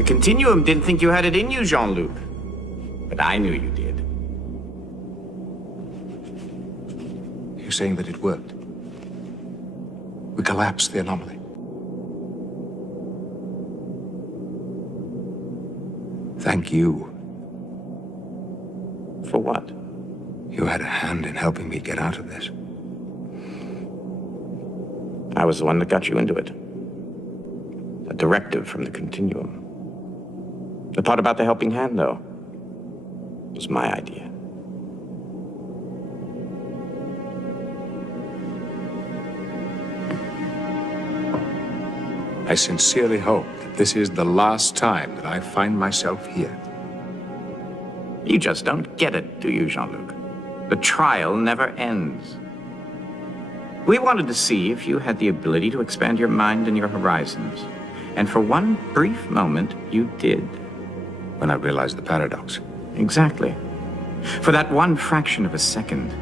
The Continuum didn't think you had it in you, Jean-Luc. But I knew you did. You're saying that it worked? We collapsed the anomaly. Thank you. For what? You had a hand in helping me get out of this. I was the one that got you into it. A directive from the Continuum. The part about the helping hand, though, was my idea. I sincerely hope that this is the last time that I find myself here. You just don't get it, do you, Jean-Luc? The trial never ends. We wanted to see if you had the ability to expand your mind and your horizons. And for one brief moment, you did. When I realized the paradox. Exactly. For that one fraction of a second,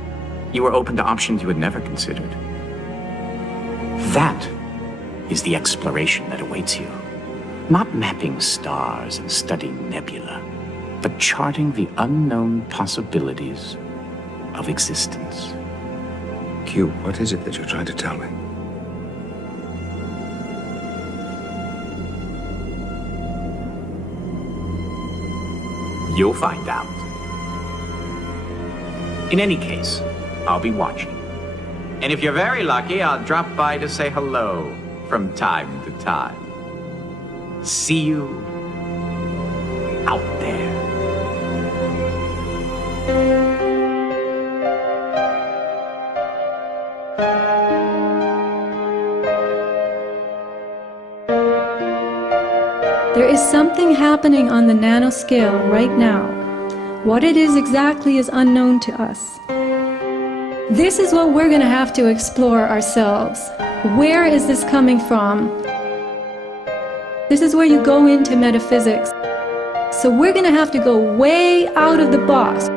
you were open to options you had never considered. That is the exploration that awaits you. Not mapping stars and studying nebula, but charting the unknown possibilities of existence. Q, what is it that you're trying to tell me? You'll find out. In any case, I'll be watching. And if you're very lucky, I'll drop by to say hello from time to time. See you out there. There is something happening on the nanoscale right now. What it is exactly is unknown to us. This is what we're going to have to explore ourselves. Where is this coming from? This is where you go into metaphysics. So we're going to have to go way out of the box.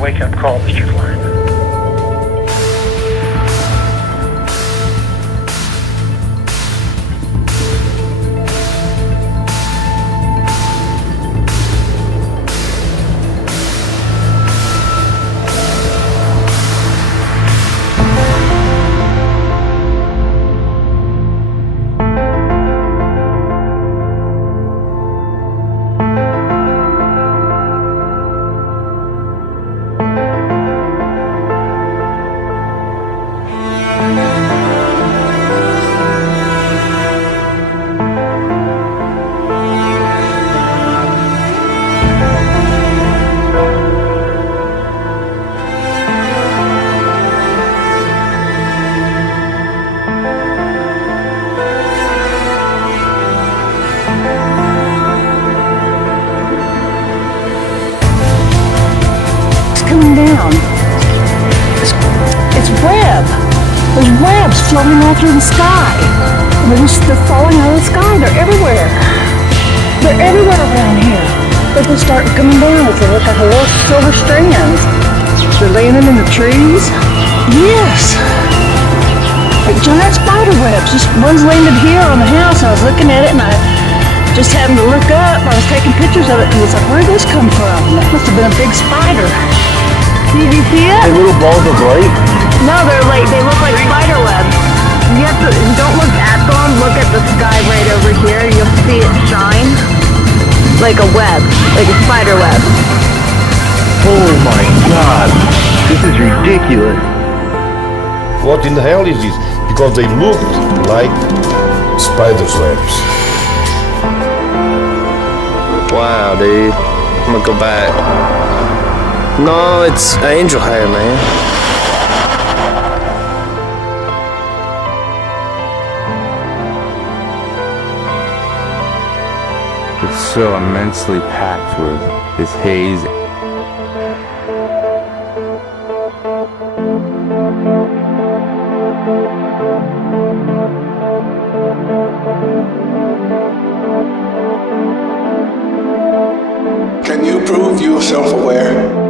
Wake-up call, Mr. Klein. floating all through the sky. They're falling out of the sky. They're everywhere. They're everywhere around here. They just start coming down. They look like little silver strands. They're laying them in the trees. Yes. Like giant spider webs. Just one's landed here on the house. I was looking at it and I just happened to look up. I was taking pictures of it and it's like, where did this come from? That must have been a big spider. See it? The little balls of light? No, they look like spider webs. You have to, don't look at them, look at the sky right over here. You'll see it shine like a web, like a spider web. Oh my God, this is ridiculous. What in the hell is this? Because they looked like spider's webs. Wow, dude. I'm gonna go back. No, it's angel hair, man. It's so immensely packed with this haze. Can you prove you're self-aware?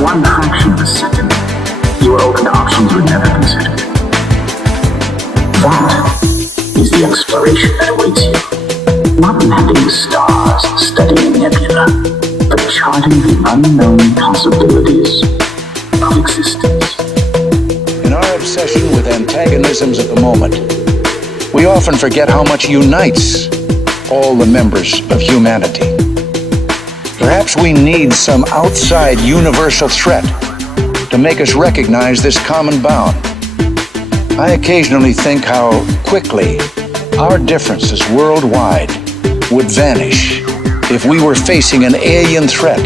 One fraction of a second, you were open to options you would never consider. That is the exploration that awaits you. Not mapping the stars, studying nebula, but charting the unknown possibilities of existence. In our obsession with antagonisms of the moment, we often forget how much unites all the members of humanity. Perhaps we need some outside universal threat to make us recognize this common bound. I occasionally think how quickly our differences worldwide would vanish if we were facing an alien threat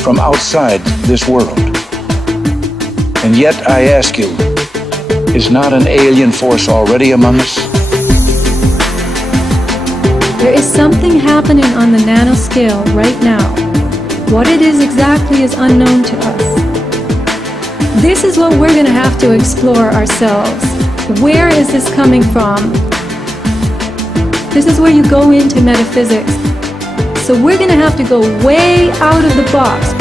from outside this world. And yet I ask you, is not an alien force already among us? There is something happening on the nanoscale right now. What it is exactly is unknown to us. This is what we're going to have to explore ourselves. Where is this coming from? This is where you go into metaphysics. So we're going to have to go way out of the box.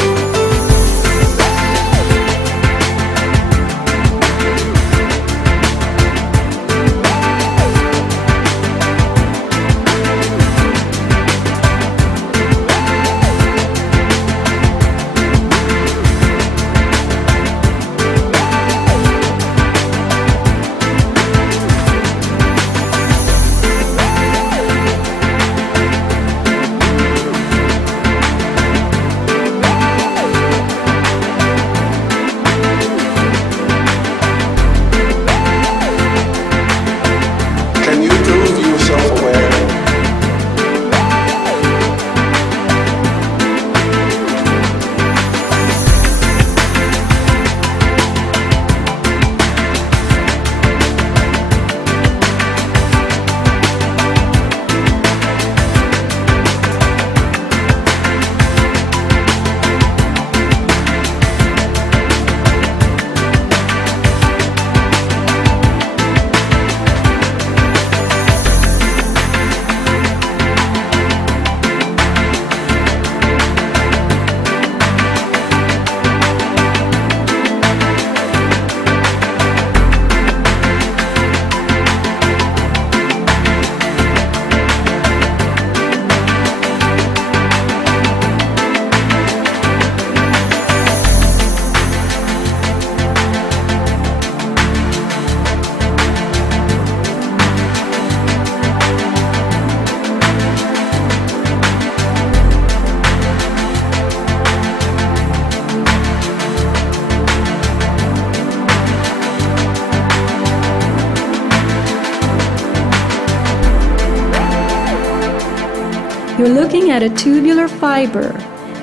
We're looking at a tubular fiber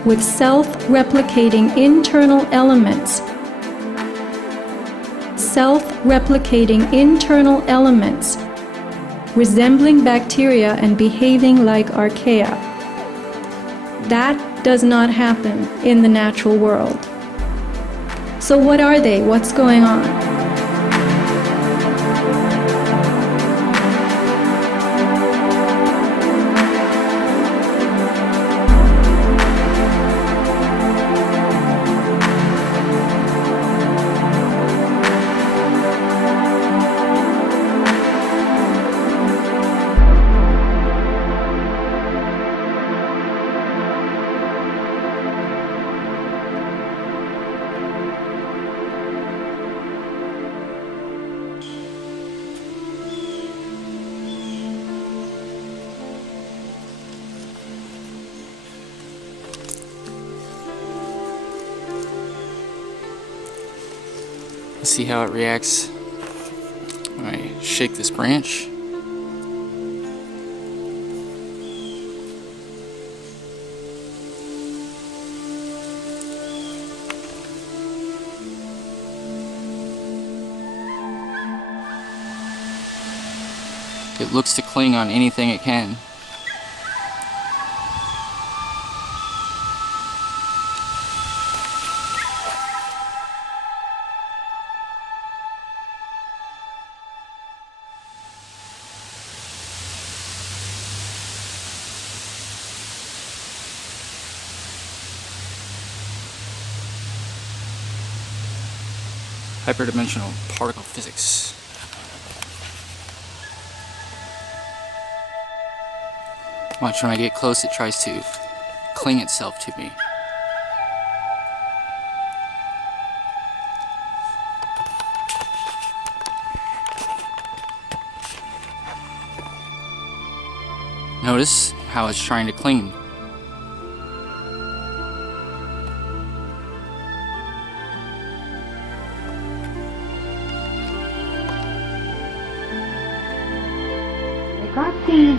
with self-replicating internal elements. Self-replicating internal elements, resembling bacteria and behaving like archaea. That does not happen in the natural world. So what are they? What's going on? Let's see how it reacts when I shake this branch. It looks to cling on anything it can. Hyperdimensional particle physics. Watch, when I get close, it tries to cling itself to me. Notice how it's trying to cling. I got these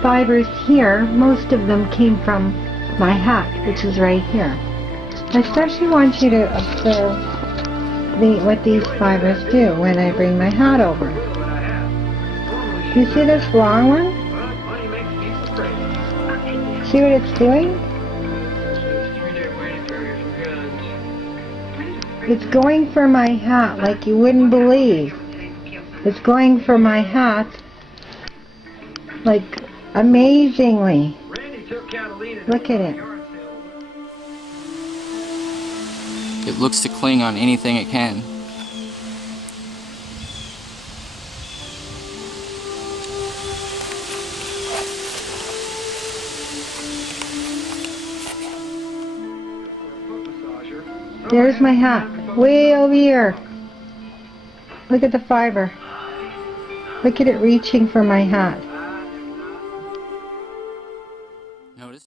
fibers here. Most of them came from my hat, which is right here. I especially want you to observe what these fibers do when I bring my hat over. Do you see this long one? See what it's doing? It's going for my hat like you wouldn't believe. It's going for my hat like amazingly. Look at it. It looks to cling on anything it can. There's my hat, way over here. Look at the fiber. Look at it reaching for my hat.